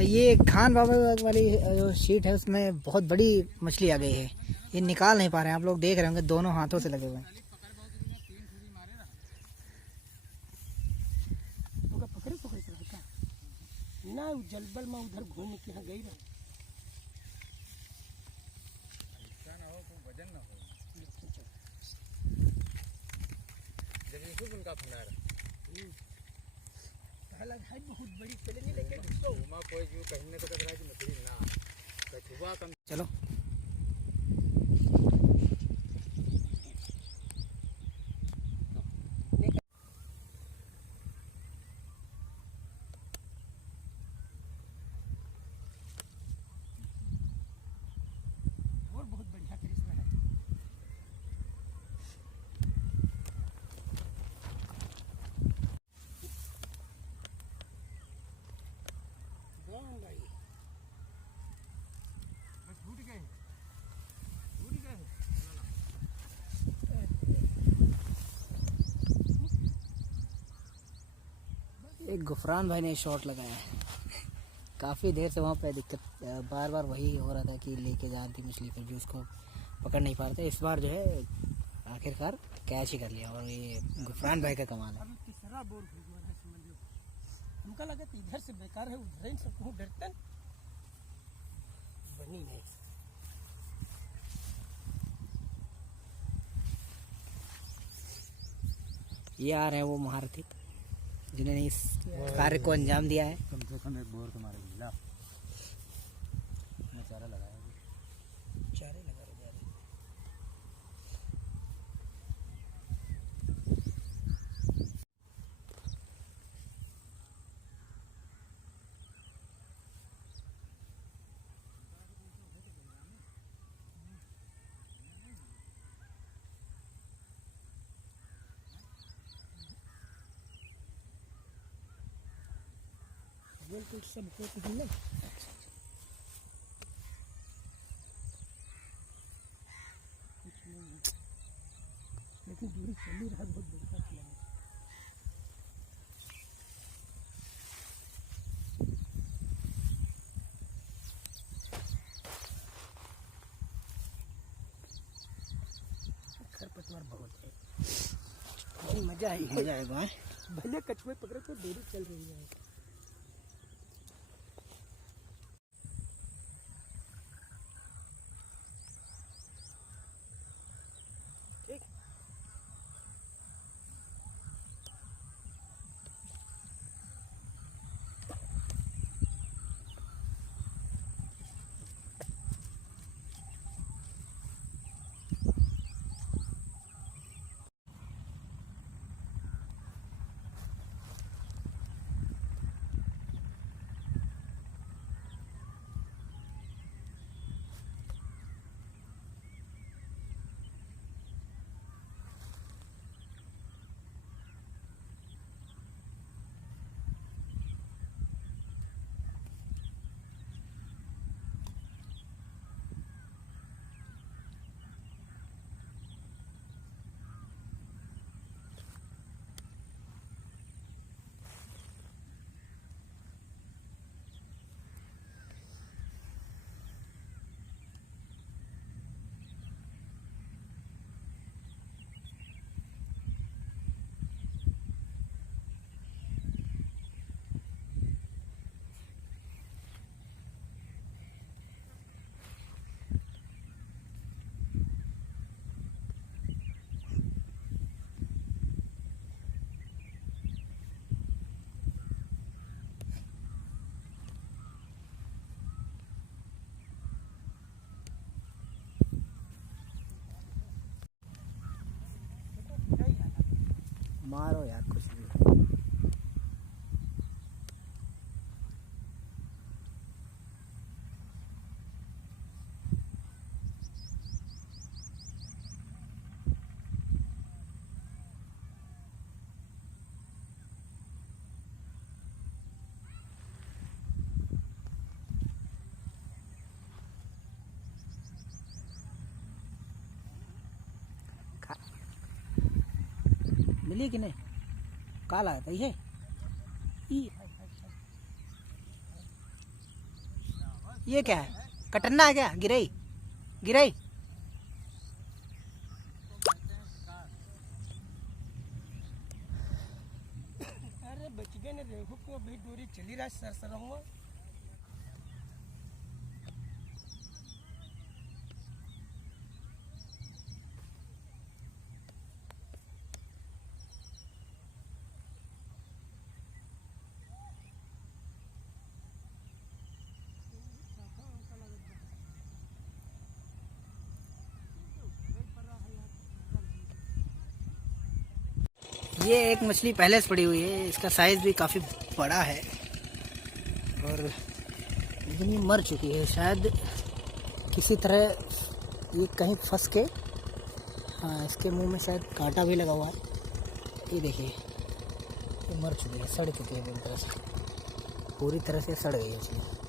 ये खान बाबा वाली जो शीट है उसमें बहुत बड़ी मछली आ गई है। ये निकाल नहीं पा रहे हैं, आप लोग देख रहे होंगे, दोनों हाथों से लगे हुए हैं। ना जलबल में उधर घूम के यहाँ गई रहा। उनका भंडार है बहुत बड़ी चलेंगे लेकिन कोई जो कहने को कतरा की मछली ना कछुआ कम। चलो और बहुत बढ़िया करिश्मा है। एक गुफरान भाई ने शॉट लगाया है। काफ़ी देर से वहाँ पे दिक्कत, बार बार वही हो रहा था कि लेके जा रही थी मछली, फिर भी उसको पकड़ नहीं पा रहे थे। इस बार जो है आखिरकार कैच ही कर लिया, और ये गुफरान भाई का कमाल है। तीसरा बोर समझ लो, हमका लगा कि इधर से बेकार है, उधर ही सब कहूँ डरते बनी नहीं। ये आ रहे हैं वो महारथी जिन्होंने इस कार्य को अंजाम दिया है। कम से कम एक बोर तुम्हारे मिला चारा लगाया, चारे लगा रहे जा रहे। बिल्कुल सब होते हैं ना, लेकिन दूरी चल ही रहा है, बहुत बढ़िया चला है। खरपतवार बहुत है, मजा आई है। मजा आएगा। भले कछुए पकड़े तो दूरी चल रही है। मारो यार कुछ भी। मिली कि नहीं? काला है ये। ये क्या है? कटन्ना है क्या? गिरई गिरई। अरे बच गए ना, रेहू क्यों भाई, डोरी चली रहा सर हुआ। ये एक मछली पहले से पड़ी हुई है, इसका साइज भी काफ़ी बड़ा है और लेकिन ये मर चुकी है शायद किसी तरह, ये कहीं फंस के, हाँ इसके मुंह में शायद कांटा भी लगा हुआ है। ये देखिए ये मर चुकी है, सड़ चुकी है पूरी तरह से सड़ गई है मछली।